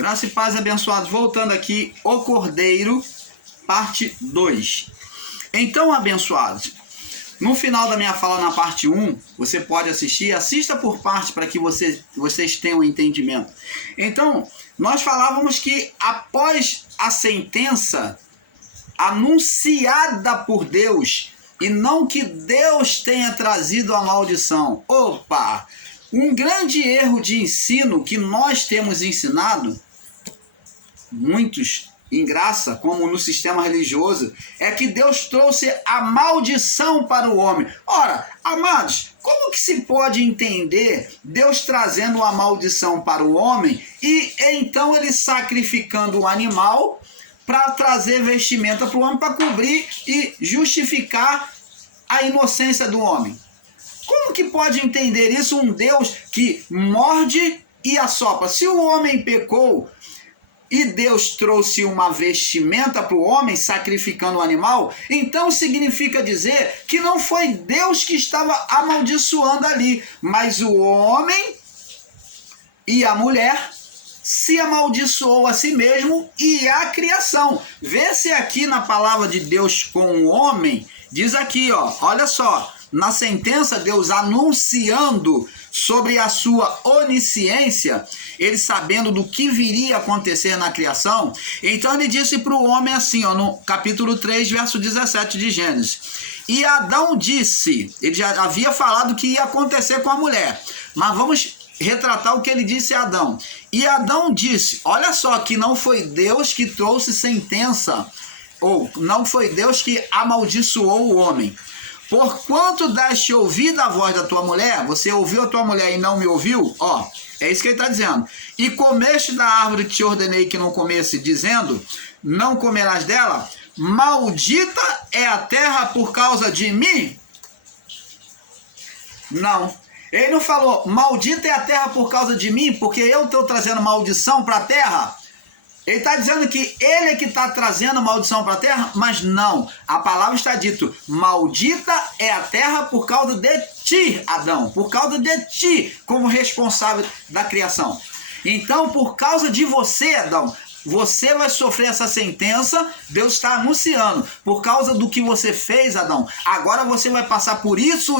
Graça e paz, abençoados. Voltando aqui, o Cordeiro, parte 2. Então, abençoados, no final da minha fala na parte 1, você pode assistir, assista por parte para que vocês tenham um entendimento. Então, nós falávamos que após a sentença anunciada por Deus, e não que Deus tenha trazido a maldição. Opa! Um grande erro de ensino que nós temos ensinado, muitos em graça, como no sistema religioso, é que Deus trouxe a maldição para o homem. Ora, amados, como que se pode entender Deus trazendo a maldição para o homem e então ele sacrificando o animal para trazer vestimenta para o homem, para cobrir e justificar a inocência do homem? Como que pode entender isso um Deus que morde e assopra? Se o homem pecou e Deus trouxe uma vestimenta para o homem, sacrificando o animal, então significa dizer que não foi Deus que estava amaldiçoando ali, mas o homem e a mulher se amaldiçoou a si mesmo e a criação. Vê-se aqui na palavra de Deus com o homem, diz aqui, ó, olha só, na sentença, Deus anunciando sobre a sua onisciência, ele sabendo do que viria a acontecer na criação, então ele disse para o homem assim, ó, no capítulo 3, verso 17 de Gênesis. E Adão disse, ele já havia falado que ia acontecer com a mulher, mas vamos retratar o que ele disse a Adão. E Adão disse, olha só, que não foi Deus que trouxe sentença, ou não foi Deus que amaldiçoou o homem. Porquanto deste ouvido a voz da tua mulher, você ouviu a tua mulher e não me ouviu? Ó, é isso que ele está dizendo. E comeste da árvore que te ordenei que não comesse, dizendo, não comerás dela, maldita é a terra por causa de mim? Não. Ele não falou, maldita é a terra por causa de mim, porque eu estou trazendo maldição para a terra. Ele está dizendo que ele é que está trazendo maldição para a terra, mas não. A palavra está dito, maldita é a terra por causa de ti, Adão. Por causa de ti, como responsável da criação. Então, por causa de você, Adão, você vai sofrer essa sentença. Deus está anunciando. Por causa do que você fez, Adão, agora você vai passar por isso.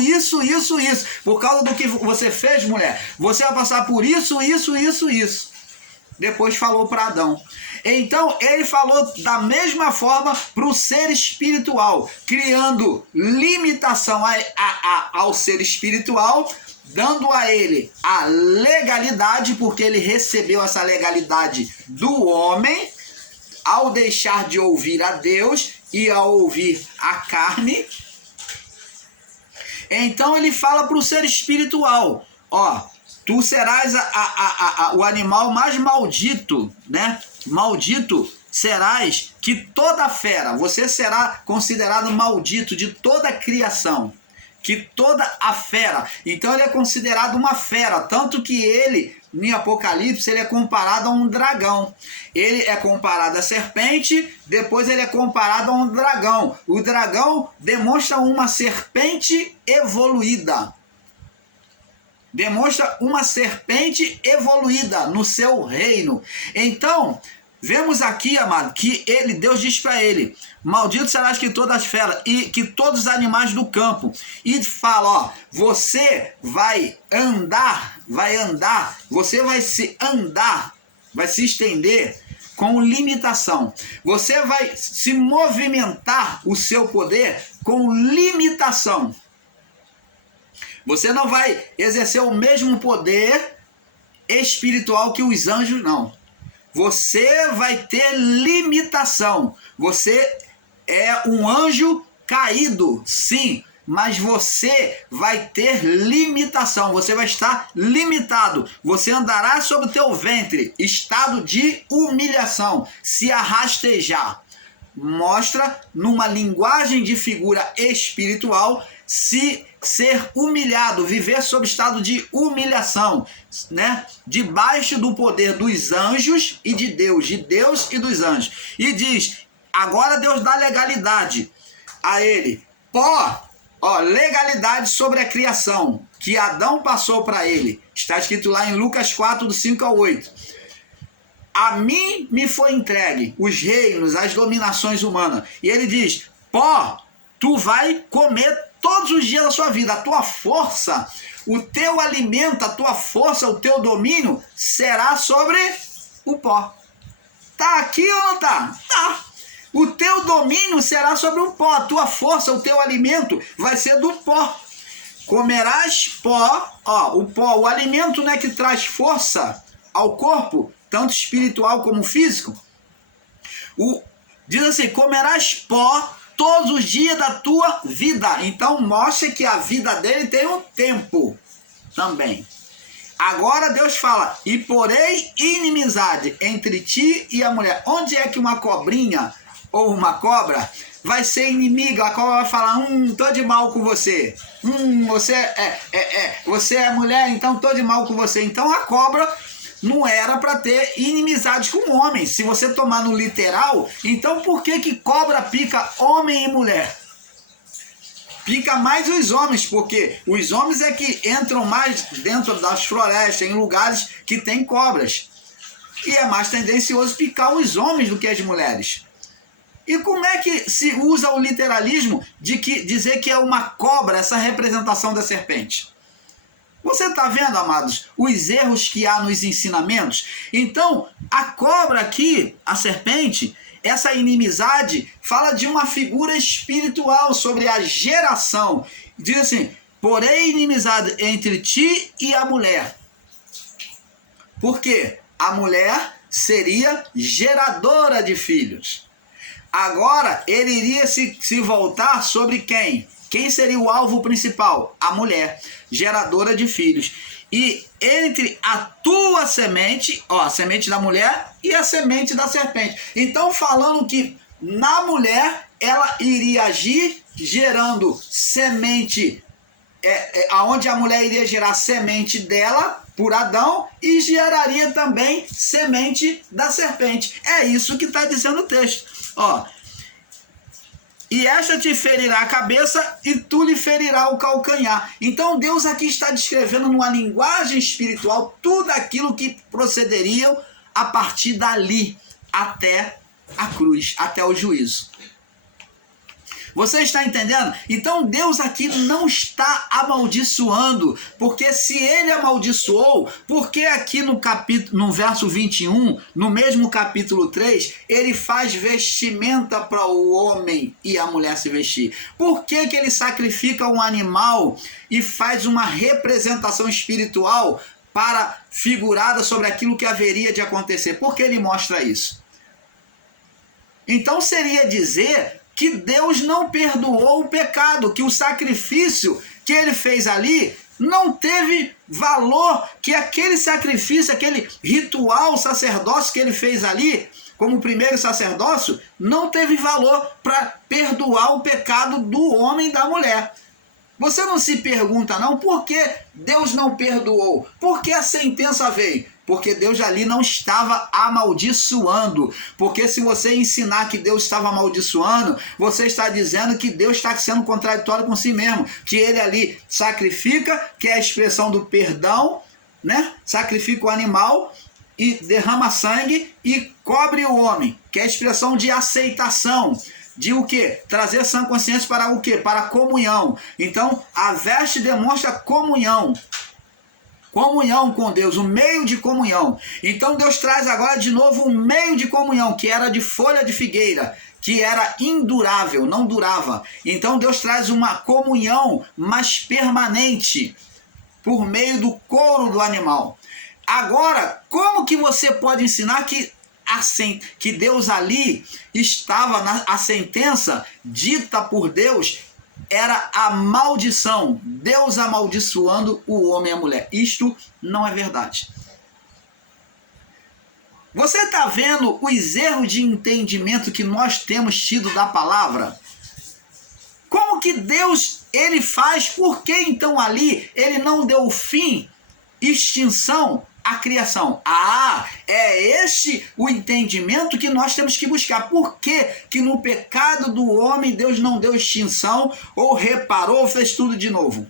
Por causa do que você fez, mulher, você vai passar por isso. Depois falou para Adão. Então ele falou da mesma forma para o ser espiritual, criando limitação ao ser espiritual, dando a ele a legalidade, porque ele recebeu essa legalidade do homem, ao deixar de ouvir a Deus e ao ouvir a carne. Então ele fala para o ser espiritual, ó, tu serás o animal mais maldito, né? Maldito serás que toda fera. Você será considerado maldito de toda a criação. Que toda a fera. Então ele é considerado uma fera. Tanto que ele, em Apocalipse, ele é comparado a um dragão. Ele é comparado a serpente, depois ele é comparado a um dragão. O dragão demonstra uma serpente evoluída. Demonstra uma serpente evoluída no seu reino. Então, vemos aqui, amado, que Deus diz para ele, maldito serás que todas as feras e que todos os animais do campo. E fala, ó, você vai andar, você vai se estender com limitação. Você vai se movimentar o seu poder com limitação. Você não vai exercer o mesmo poder espiritual que os anjos, não. Você vai ter limitação. Você é um anjo caído, sim, mas você vai ter limitação. Você vai estar limitado. Você andará sobre o teu ventre, estado de humilhação, se arrastejar. Mostra numa linguagem de figura espiritual se ser humilhado, viver sob estado de humilhação, né? Debaixo do poder dos anjos e de Deus e dos anjos. E diz, agora Deus dá legalidade a ele. Legalidade sobre a criação que Adão passou para ele. Está escrito lá em Lucas 4, do 5 ao 8. a mim me foi entregue os reinos, as dominações humanas. E ele diz, pó, tu vai comer todos os dias da sua vida. A tua força, o teu alimento, a tua força, o teu domínio será sobre o pó. Tá aqui ou não tá? Tá. O teu domínio será sobre o pó. A tua força, o teu alimento vai ser do pó. Comerás pó, ó, o pó, o alimento, né, que traz força ao corpo, tanto espiritual como físico. Diz assim, comerás pó todos os dias da tua vida. Então mostra que a vida dele tem um tempo também. Agora Deus fala, e porém inimizade entre ti e a mulher. Onde é que uma cobrinha ou uma cobra vai ser inimiga? A cobra vai falar, tô de mal com você. Você é mulher, então tô de mal com você. Então a cobra não era para ter inimizade com o homem. Se você tomar no literal, então por que cobra pica homem e mulher? Pica mais os homens, porque os homens é que entram mais dentro das florestas, em lugares que tem cobras. E é mais tendencioso picar os homens do que as mulheres. E como é que se usa o literalismo de dizer que é uma cobra, essa representação da serpente? Você está vendo, amados, os erros que há nos ensinamentos? Então, a cobra aqui, a serpente, essa inimizade, fala de uma figura espiritual sobre a geração. Diz assim, porém inimizade entre ti e a mulher. Por quê? A mulher seria geradora de filhos. Agora, ele iria se voltar sobre quem? Quem seria o alvo principal? A mulher, geradora de filhos. E entre a tua semente, ó, a semente da mulher e a semente da serpente. Então, falando que na mulher, ela iria agir gerando semente, aonde a mulher iria gerar semente dela, por Adão, e geraria também semente da serpente. É isso que está dizendo o texto. Ó, e esta te ferirá a cabeça e tu lhe ferirá o calcanhar. Então Deus aqui está descrevendo numa linguagem espiritual tudo aquilo que procederia a partir dali até a cruz, até o juízo. Você está entendendo? Então Deus aqui não está amaldiçoando, porque se ele amaldiçoou, porque aqui no verso 21, no mesmo capítulo 3, ele faz vestimenta para o homem e a mulher se vestir? Por que ele sacrifica um animal e faz uma representação espiritual para figurada sobre aquilo que haveria de acontecer? Por que ele mostra isso? Então seria dizer que Deus não perdoou o pecado, que o sacrifício que ele fez ali não teve valor, que aquele sacrifício, aquele ritual sacerdócio que ele fez ali, como primeiro sacerdócio, não teve valor para perdoar o pecado do homem e da mulher. Você não se pergunta não, por que Deus não perdoou? Por que a sentença veio? Porque Deus ali não estava amaldiçoando. Porque se você ensinar que Deus estava amaldiçoando, você está dizendo que Deus está sendo contraditório com si mesmo. Que ele ali sacrifica, que é a expressão do perdão, né? Sacrifica o animal e derrama sangue e cobre o homem, que é a expressão de aceitação. De o quê? Trazer sã consciência para o quê? Para a comunhão. Então, a veste demonstra comunhão. Comunhão com Deus, o meio de comunhão. Então, Deus traz agora de novo um meio de comunhão, que era de folha de figueira, que era indurável, não durava. Então, Deus traz uma comunhão mais permanente, por meio do couro do animal. Agora, como que você pode ensinar que Deus ali estava, a sentença dita por Deus era a maldição, Deus amaldiçoando o homem e a mulher? Isto não é verdade. Você está vendo os erros de entendimento que nós temos tido da palavra? Como que Deus ele faz? Por que então ali ele não deu fim, extinção a criação? É este o entendimento que nós temos que buscar. Por que no pecado do homem Deus não deu extinção, ou reparou, ou fez tudo de novo?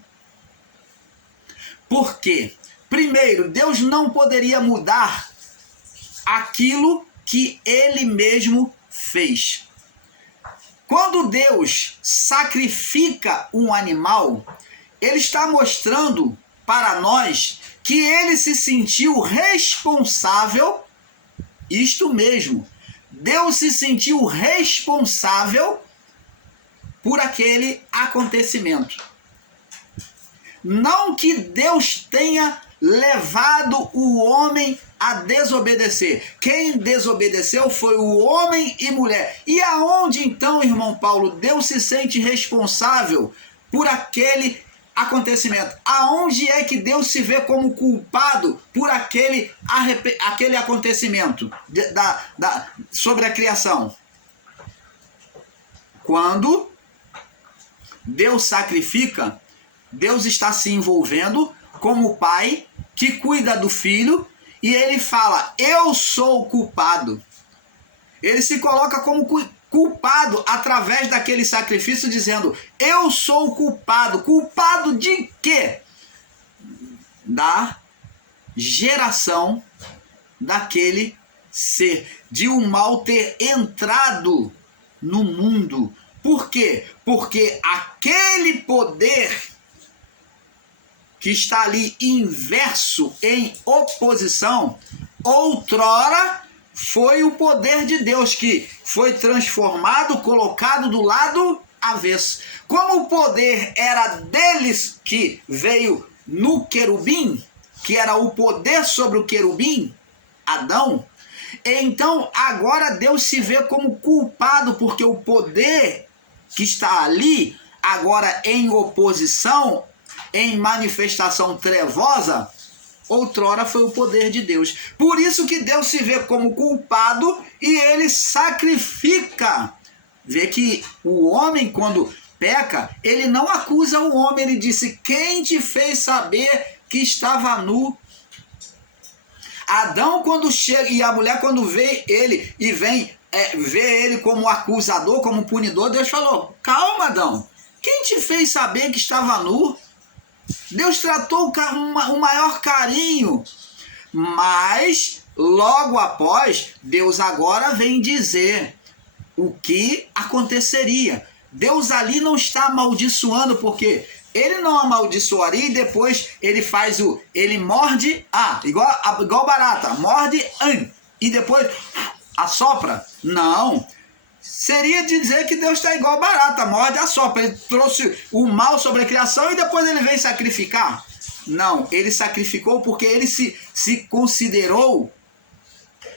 Por quê? Primeiro, Deus não poderia mudar aquilo que ele mesmo fez. Quando Deus sacrifica um animal, ele está mostrando para nós que ele se sentiu responsável, isto mesmo, Deus se sentiu responsável por aquele acontecimento. Não que Deus tenha levado o homem a desobedecer. Quem desobedeceu foi o homem e mulher. E aonde então, irmão Paulo, Deus se sente responsável por aquele acontecimento? Aonde é que Deus se vê como culpado por aquele acontecimento sobre a criação? Quando Deus sacrifica, Deus está se envolvendo como pai que cuida do filho e ele fala, eu sou culpado. Ele se coloca como culpado através daquele sacrifício, dizendo, eu sou culpado. Culpado de quê? Da geração daquele ser, de o mal ter entrado no mundo. Por quê? Porque aquele poder que está ali inverso, em oposição, outrora foi o poder de Deus que foi transformado, colocado do lado avesso. Como o poder era deles que veio no querubim, que era o poder sobre o querubim, Adão, então agora Deus se vê como culpado, porque o poder que está ali, agora em oposição, em manifestação trevosa, outrora foi o poder de Deus. Por isso que Deus se vê como culpado e ele sacrifica. Vê que o homem, quando peca, ele não acusa o homem, ele disse, quem te fez saber que estava nu? Adão, quando chega, e a mulher, quando vê ele e vem vê ele como acusador, como punidor, Deus falou, calma, Adão, quem te fez saber que estava nu? Deus tratou o maior carinho, mas logo após, Deus agora vem dizer o que aconteceria. Deus ali não está amaldiçoando, porque ele não amaldiçoaria e depois ele faz ele morde, igual barata, morde, e depois assopra. Não. Seria de dizer que Deus está igual barata, morde, assopra. Ele trouxe o mal sobre a criação e depois ele veio sacrificar. Não, ele sacrificou porque ele se considerou,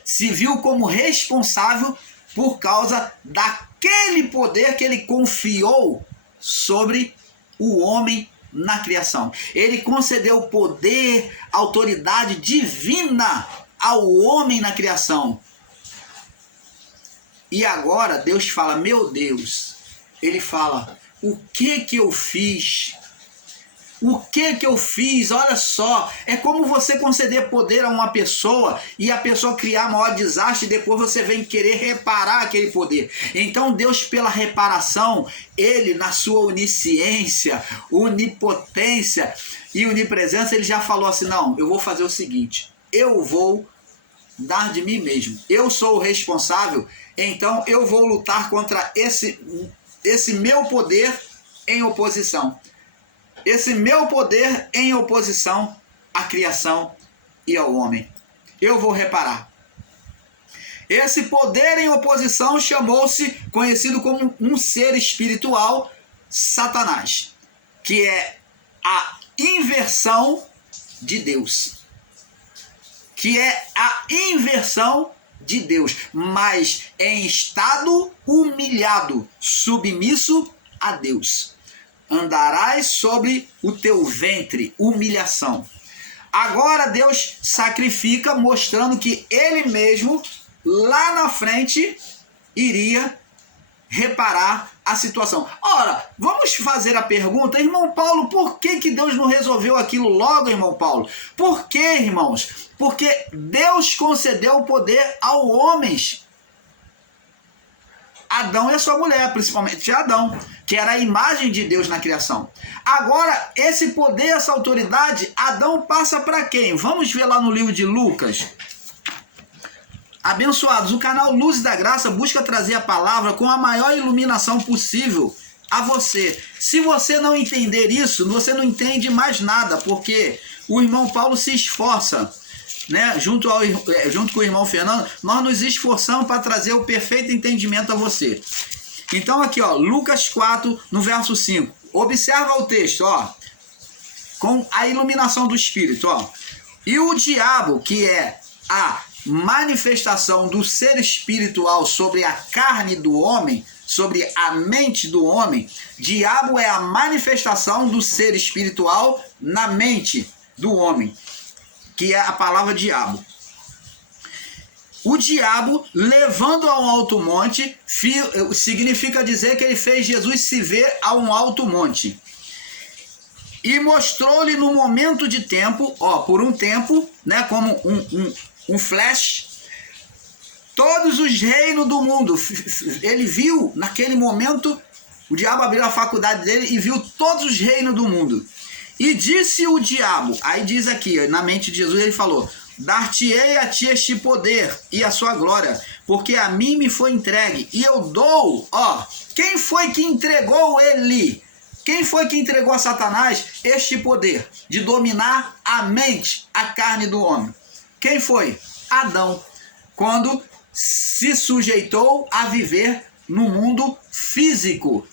se viu como responsável por causa daquele poder que ele confiou sobre o homem na criação. Ele concedeu poder, autoridade divina ao homem na criação. E agora Deus fala, meu Deus, ele fala, o que eu fiz? O que eu fiz? Olha só, é como você conceder poder a uma pessoa e a pessoa criar maior desastre e depois você vem querer reparar aquele poder. Então Deus, pela reparação, ele na sua onisciência, onipotência e onipresença, ele já falou assim, não, eu vou fazer o seguinte, eu vou dar de mim mesmo, eu sou o responsável, então eu vou lutar contra esse meu poder em oposição. Esse meu poder em oposição à criação e ao homem. Eu vou reparar. Esse poder em oposição conhecido como um ser espiritual, Satanás, que é a inversão de Deus. Que é a inversão de Deus, mas em estado humilhado, submisso a Deus. Andarás sobre o teu ventre, humilhação. Agora Deus sacrifica, mostrando que ele mesmo, lá na frente, iria reparar a situação. Ora, vamos fazer a pergunta, irmão Paulo, por que Deus não resolveu aquilo logo, irmão Paulo? Por que, irmãos? Porque Deus concedeu o poder aos homens. Adão e a sua mulher, principalmente Adão, que era a imagem de Deus na criação. Agora, esse poder, essa autoridade, Adão passa para quem? Vamos ver lá no livro de Lucas. Abençoados, o canal Luz da Graça busca trazer a palavra com a maior iluminação possível a você. Se você não entender isso, você não entende mais nada, porque o irmão Paulo se esforça, né? Junto com o irmão Fernando, nós nos esforçamos para trazer o perfeito entendimento a você. Então aqui, ó, Lucas 4, no verso 5. Observa o texto, ó, com a iluminação do Espírito, ó. E o diabo, que é a manifestação do ser espiritual sobre a carne do homem, sobre a mente do homem, diabo é a manifestação do ser espiritual na mente do homem, que é a palavra diabo. O diabo, levando a um alto monte, significa dizer que ele fez Jesus se ver a um alto monte. E mostrou-lhe no momento de tempo, ó, por um tempo, né, como um flash, todos os reinos do mundo. Ele viu, naquele momento, o diabo abriu a faculdade dele e viu todos os reinos do mundo. E disse o diabo, aí diz aqui, na mente de Jesus, ele falou: dar-te-ei a ti este poder e a sua glória, porque a mim me foi entregue, e eu dou, ó, quem foi que entregou ele? Quem foi que entregou a Satanás este poder de dominar a mente, a carne do homem? Quem foi? Adão, quando se sujeitou a viver no mundo físico,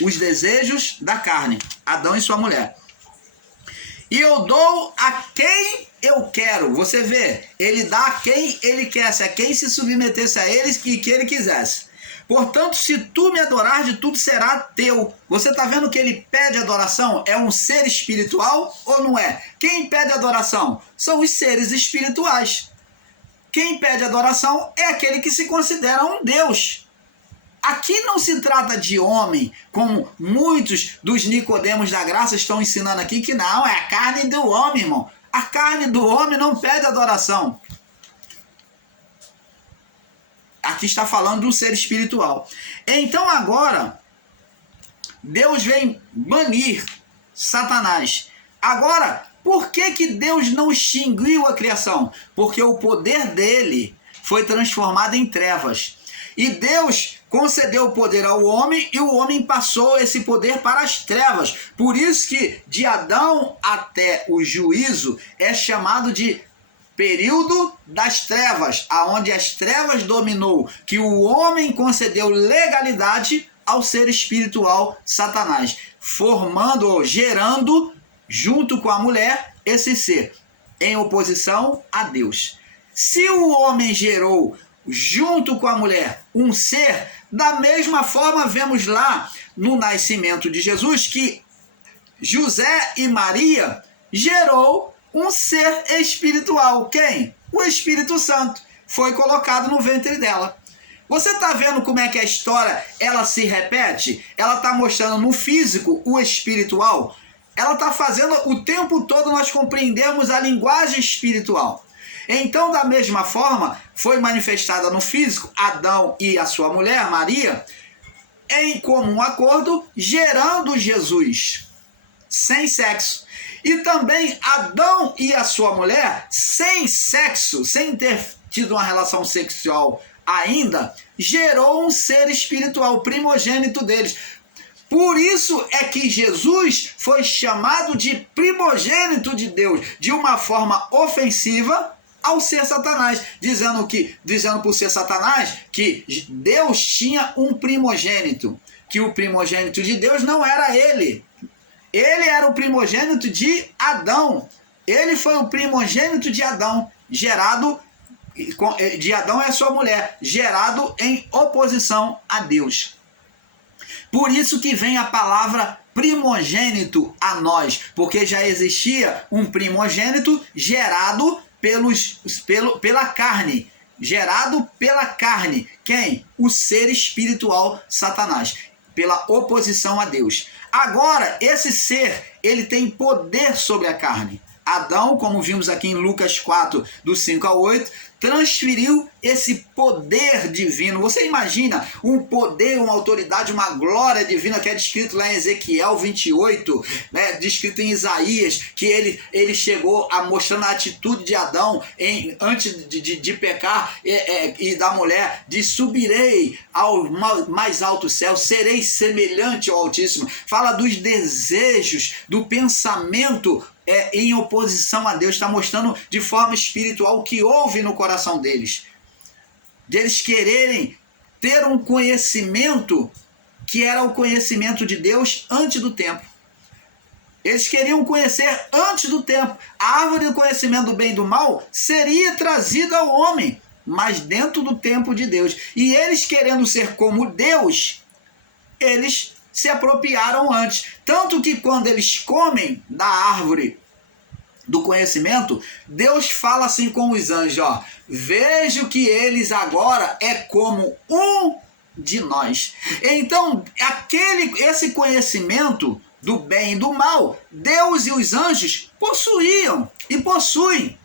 os desejos da carne, Adão e sua mulher. E eu dou a quem eu quero. Você vê, ele dá a quem ele quer, se a quem se submetesse a eles e que ele quisesse. Portanto, se tu me adorares, tudo será teu. Você está vendo que ele pede adoração? É um ser espiritual ou não é? Quem pede adoração? São os seres espirituais. Quem pede adoração é aquele que se considera um Deus. Aqui não se trata de homem, como muitos dos Nicodemos da graça estão ensinando aqui, que não, é a carne do homem, irmão. A carne do homem não pede adoração. Aqui está falando de um ser espiritual. Então agora, Deus vem banir Satanás. Agora, por que Deus não extinguiu a criação? Porque o poder dele foi transformado em trevas. E Deus concedeu o poder ao homem e o homem passou esse poder para as trevas. Por isso que de Adão até o juízo é chamado de período das trevas, aonde as trevas dominou, que o homem concedeu legalidade ao ser espiritual Satanás, formando ou gerando, junto com a mulher, esse ser, em oposição a Deus. Se o homem gerou, junto com a mulher, um ser, da mesma forma vemos lá no nascimento de Jesus, que José e Maria gerou um ser espiritual. Quem? O Espírito Santo. Foi colocado no ventre dela. Você está vendo como é que a história ela se repete? Ela está mostrando no físico o espiritual. Ela está fazendo o tempo todo nós compreendemos a linguagem espiritual. Então, da mesma forma, foi manifestada no físico Adão e a sua mulher, Maria, em comum acordo, gerando Jesus, sem sexo. E também Adão e a sua mulher, sem sexo, sem ter tido uma relação sexual ainda, gerou um ser espiritual, primogênito deles. Por isso é que Jesus foi chamado de primogênito de Deus, de uma forma ofensiva ao ser Satanás, dizendo por ser Satanás que Deus tinha um primogênito, que o primogênito de Deus não era ele. Ele era o primogênito de Adão. Ele foi o primogênito de Adão, gerado de Adão e a sua mulher, gerado em oposição a Deus. Por isso que vem a palavra primogênito a nós, porque já existia um primogênito gerado pela carne, gerado pela carne. Quem? O ser espiritual Satanás, pela oposição a Deus. Agora, esse ser, ele tem poder sobre a carne. Adão, como vimos aqui em Lucas 4, do 5 ao 8, transferiu esse poder divino. Você imagina um poder, uma autoridade, uma glória divina que é descrito lá em Ezequiel 28, né, descrito em Isaías, que ele chegou a mostrando a atitude de Adão antes de pecar e da mulher, de subirei ao mais alto céu, serei semelhante ao Altíssimo. Fala dos desejos, do pensamento em oposição a Deus, está mostrando de forma espiritual o que houve no coração deles. Deles quererem ter um conhecimento que era o conhecimento de Deus antes do tempo. Eles queriam conhecer antes do tempo. A árvore do conhecimento do bem e do mal seria trazida ao homem, mas dentro do tempo de Deus. E eles, querendo ser como Deus, eles se apropriaram antes. Tanto que quando eles comem da árvore do conhecimento, Deus fala assim com os anjos, ó: vejo que eles agora é como um de nós. Então, esse conhecimento do bem e do mal, Deus e os anjos possuíam e possuem.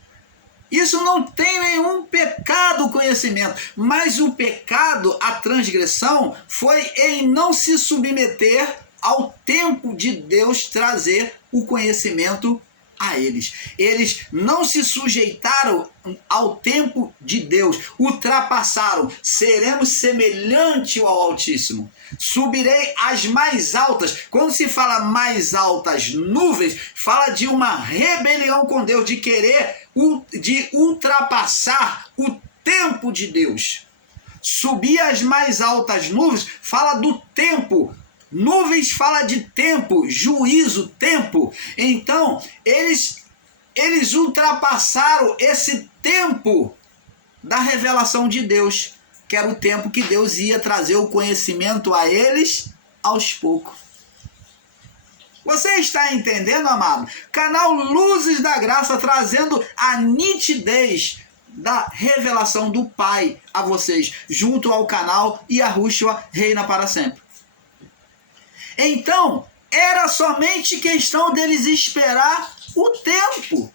Isso não tem nenhum pecado, o conhecimento, mas o pecado, a transgressão, foi em não se submeter ao tempo de Deus trazer o conhecimento a eles. Eles não se sujeitaram ao tempo de Deus, ultrapassaram. Seremos semelhante ao Altíssimo. Subirei às mais altas. Quando se fala mais altas nuvens, fala de uma rebelião com Deus, de querer, de ultrapassar o tempo de Deus. Subir às mais altas nuvens fala do tempo. Nuvens fala de tempo, juízo, tempo. Então, eles ultrapassaram esse tempo da revelação de Deus, que era o tempo que Deus ia trazer o conhecimento a eles aos poucos. Você está entendendo, amado? Canal Luzes da Graça, trazendo a nitidez da revelação do Pai a vocês, junto ao canal Yahushua reina para sempre. Então, era somente questão deles esperar o tempo.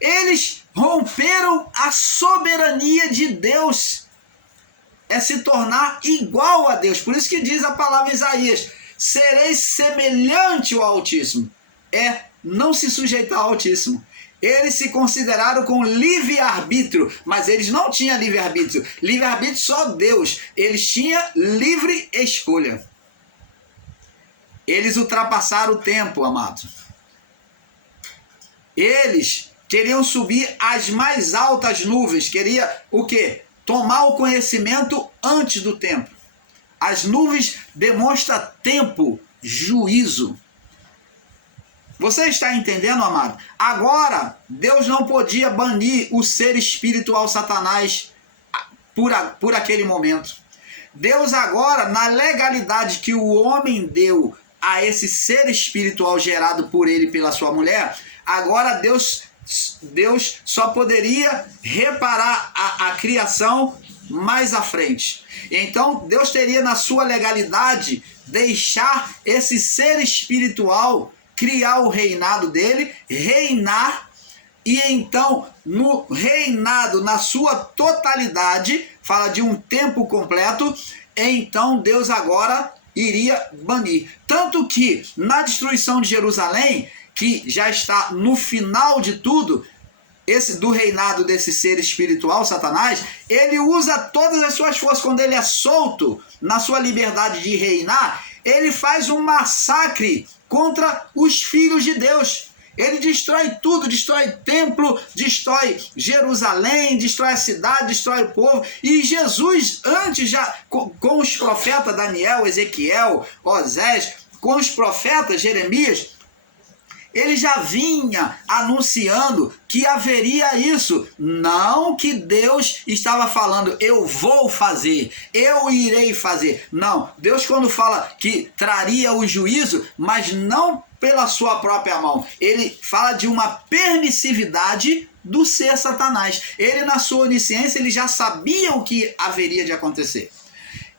Eles romperam a soberania de Deus. É se tornar igual a Deus. Por isso que diz a palavra em Isaías: sereis semelhante ao Altíssimo. É não se sujeitar ao Altíssimo. Eles se consideraram com livre-arbítrio, mas eles não tinham livre-arbítrio. Livre-arbítrio só Deus. Eles tinham livre escolha. Eles ultrapassaram o tempo, amados. Eles queriam subir às mais altas nuvens. Queria o quê? Tomar o conhecimento antes do tempo. As nuvens demonstram tempo, juízo. Você está entendendo, amado? Agora, Deus não podia banir o ser espiritual Satanás por aquele momento. Deus agora, na legalidade que o homem deu a esse ser espiritual gerado por ele e pela sua mulher, agora Deus só poderia reparar a criação mais à frente. Então Deus teria, na sua legalidade, deixar esse ser espiritual criar o reinado dele, reinar, e então no reinado, na sua totalidade, fala de um tempo completo, então Deus agora iria banir. Tanto que na destruição de Jerusalém, que já está no final de tudo, do reinado desse ser espiritual, Satanás, ele usa todas as suas forças. Quando ele é solto na sua liberdade de reinar, ele faz um massacre contra os filhos de Deus. Ele destrói tudo, destrói templo, destrói Jerusalém, destrói a cidade, destrói o povo. E Jesus, antes já, com os profetas Daniel, Ezequiel, Osés, com os profetas Jeremias, ele já vinha anunciando que haveria isso. Não que Deus estava falando, eu vou fazer, eu irei fazer. Não, Deus quando fala que traria o juízo, mas não pela sua própria mão. Ele fala de uma permissividade do ser Satanás. Ele, na sua onisciência, ele já sabia o que haveria de acontecer.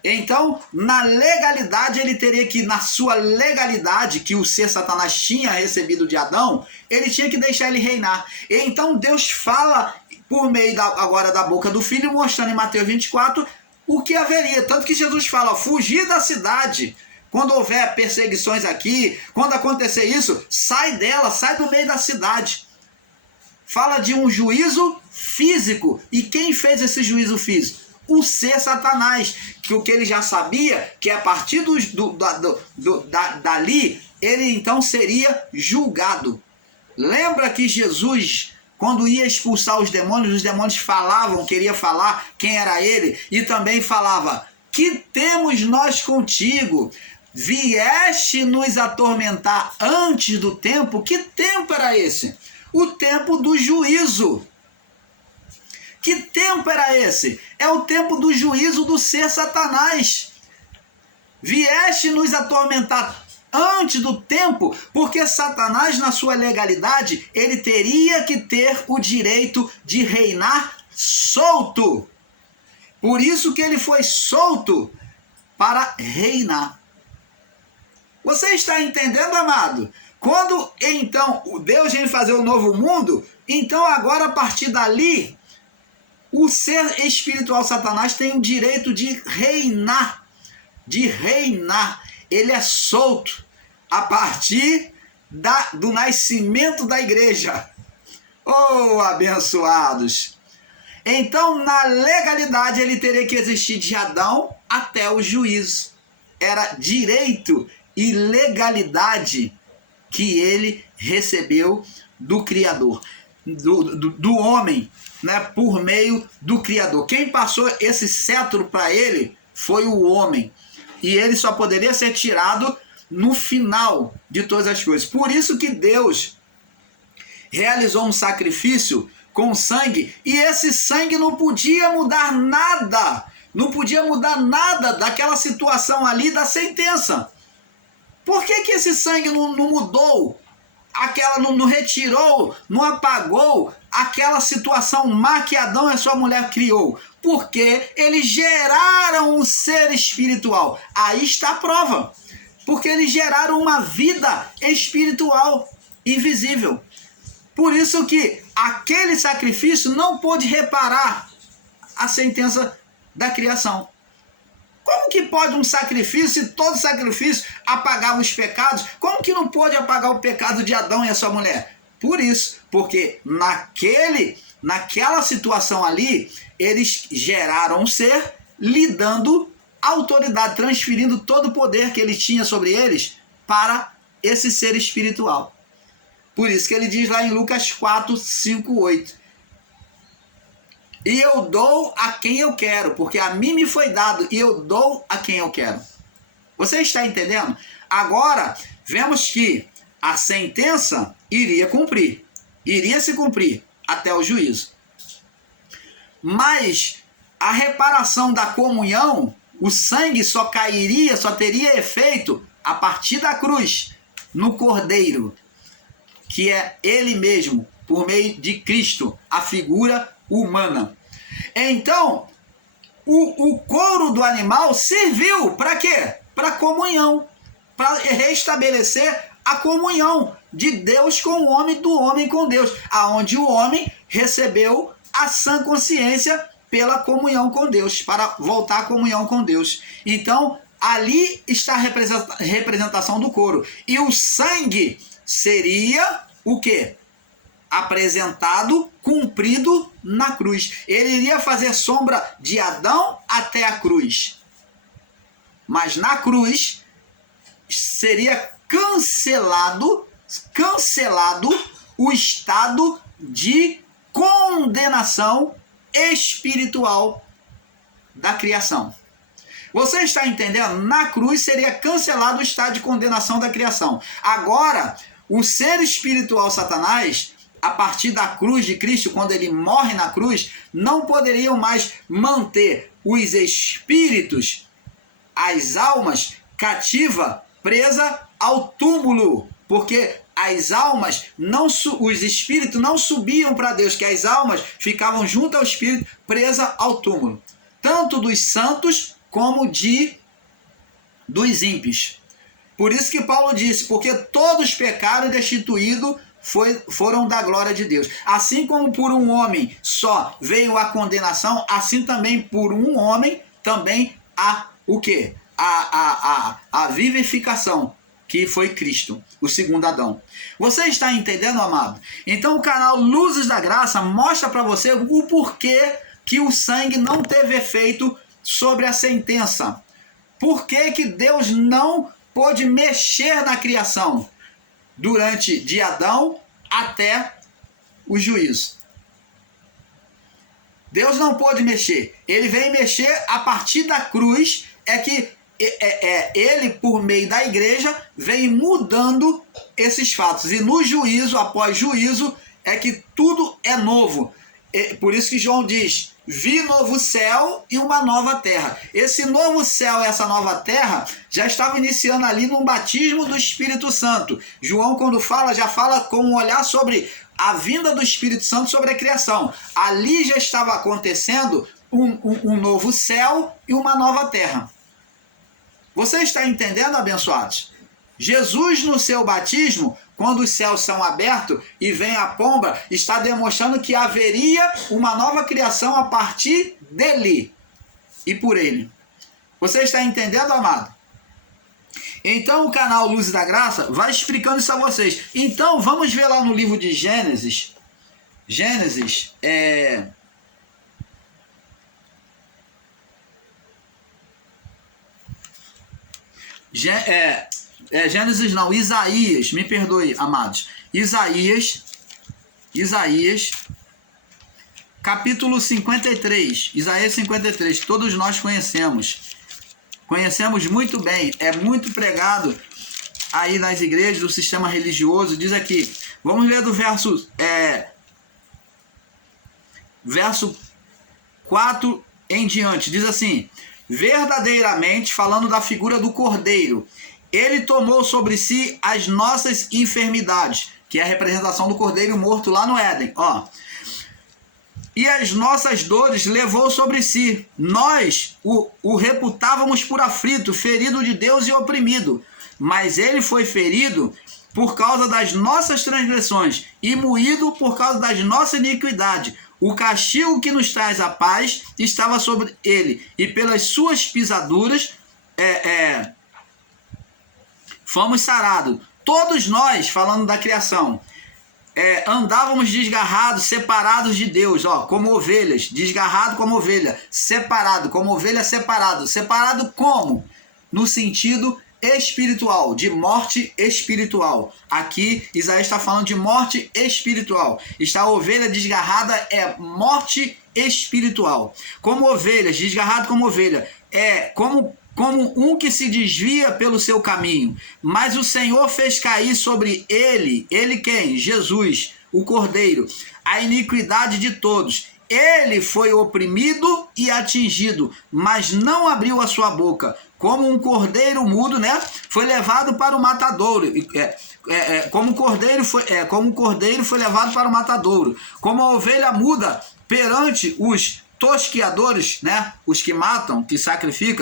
Então, na legalidade, ele teria que, na sua legalidade, que o ser Satanás tinha recebido de Adão, ele tinha que deixar ele reinar. Então, Deus fala por meio agora da boca do Filho, mostrando em Mateus 24 o que haveria. Tanto que Jesus fala, fugir da cidade. Quando houver perseguições aqui, quando acontecer isso, sai dela, sai do meio da cidade. Fala de um juízo físico. E quem fez esse juízo físico? O ser Satanás. Que o que ele já sabia, que a partir dali, ele então seria julgado. Lembra que Jesus, quando ia expulsar os demônios falavam, queria falar quem era ele, e também falava, que temos nós contigo? Vieste nos atormentar antes do tempo? Que tempo era esse? O tempo do juízo. Que tempo era esse? É o tempo do juízo do ser Satanás. Vieste nos atormentar antes do tempo, porque Satanás, na sua legalidade, ele teria que ter o direito de reinar solto. Por isso que ele foi solto para reinar. Você está entendendo, amado? Quando então Deus vem fazer o novo mundo, então agora a partir dali, o ser espiritual Satanás tem o direito de reinar. De reinar. Ele é solto a partir do nascimento da igreja. Oh, abençoados! Então, na legalidade, ele teria que existir de Adão até o juízo. Era direito e legalidade que ele recebeu do Criador, do homem, né, por meio do Criador. Quem passou esse cetro para ele foi o homem. E ele só poderia ser tirado no final de todas as coisas. Por isso que Deus realizou um sacrifício com sangue, e esse sangue não podia mudar nada. Não podia mudar nada daquela situação ali da sentença. Por que esse sangue não mudou? Não retirou, não apagou aquela situação má que Adão e sua mulher criou? Porque eles geraram um ser espiritual. Aí está a prova. Porque eles geraram uma vida espiritual invisível. Por isso que aquele sacrifício não pôde reparar a sentença da criação. Como que pode um sacrifício, se todo sacrifício apagava os pecados, como que não pôde apagar o pecado de Adão e a sua mulher? Por isso, porque naquela situação ali, eles geraram um ser, lhe dando autoridade, transferindo todo o poder que ele tinha sobre eles para esse ser espiritual. Por isso que ele diz lá em Lucas 4, 5, 8. E eu dou a quem eu quero, porque a mim me foi dado, e eu dou a quem eu quero. Você está entendendo? Agora, vemos que a sentença iria se cumprir até o juízo. Mas a reparação da comunhão, o sangue só teria efeito a partir da cruz, no Cordeiro, que é ele mesmo, por meio de Cristo, a figura humana. Então, o couro do animal serviu para quê? Para comunhão, para restabelecer a comunhão de Deus com o homem, do homem com Deus, aonde o homem recebeu a sã consciência pela comunhão com Deus, para voltar à comunhão com Deus. Então, ali está a representação do couro. E o sangue seria o quê? Apresentado, cumprido na cruz. Ele iria fazer sombra de Adão até a cruz. Mas na cruz seria cancelado o estado de condenação espiritual da criação. Você está entendendo? Na cruz seria cancelado o estado de condenação da criação. Agora, o ser espiritual Satanás, a partir da cruz de Cristo, quando ele morre na cruz, não poderiam mais manter os espíritos, as almas cativa, presa ao túmulo, porque as almas, os espíritos não subiam para Deus, que as almas ficavam junto ao espírito, presa ao túmulo, tanto dos santos como dos ímpios. Por isso que Paulo disse, porque todos pecaram e destituídos foram da glória de Deus. Assim como por um homem só veio a condenação, assim também por um homem também há o quê? A vivificação, que foi Cristo, o segundo Adão. Você está entendendo, amado? Então o canal Luzes da Graça mostra para você o porquê que o sangue não teve efeito sobre a sentença. Por que Deus não pôde mexer na criação durante de Adão até o juízo? Deus não pôde mexer. Ele veio mexer a partir da cruz, é que ele, por meio da igreja, vem mudando esses fatos. E no juízo, após juízo, é que tudo é novo. Por isso que João diz: vi novo céu e uma nova terra. Esse novo céu e essa nova terra já estava iniciando ali no batismo do Espírito Santo. João, quando fala, já fala com um olhar sobre a vinda do Espírito Santo sobre a criação. Ali já estava acontecendo um novo céu e uma nova terra. Você está entendendo, abençoados? Jesus, no seu batismo, quando os céus são abertos e vem a pomba, está demonstrando que haveria uma nova criação a partir dele e por ele. Você está entendendo, amado? Então o canal Luzes da Graça vai explicando isso a vocês. Então vamos ver lá no livro de Gênesis. Gênesis Gênesis não, Isaías, me perdoe, amados. Isaías, capítulo 53, Isaías 53, todos nós conhecemos muito bem, é muito pregado aí nas igrejas, do sistema religioso. Diz aqui, vamos ler do verso 4 em diante, diz assim: verdadeiramente, falando da figura do Cordeiro, ele tomou sobre si as nossas enfermidades, que é a representação do Cordeiro morto lá no Éden, e as nossas dores levou sobre si. Nós o reputávamos por aflito, ferido de Deus e oprimido, mas ele foi ferido por causa das nossas transgressões e moído por causa das nossas iniquidades. O castigo que nos traz a paz estava sobre ele, e pelas suas pisaduras fomos sarados. Todos nós, falando da criação, andávamos desgarrados, separados de Deus, como ovelhas, desgarrado como ovelha, separado, como ovelha separado. Separado como? No sentido espiritual, de morte espiritual. Aqui Isaías está falando de morte espiritual. Está a ovelha desgarrada, é morte espiritual. Como ovelhas, desgarrado como ovelha, como um que se desvia pelo seu caminho. Mas o Senhor fez cair sobre ele quem? Jesus, o Cordeiro, a iniquidade de todos. Ele foi oprimido e atingido, mas não abriu a sua boca. Como um cordeiro mudo, foi levado para o matadouro. Como um cordeiro foi levado para o matadouro. Como a ovelha muda perante os tosqueadores, os que matam, que sacrificam,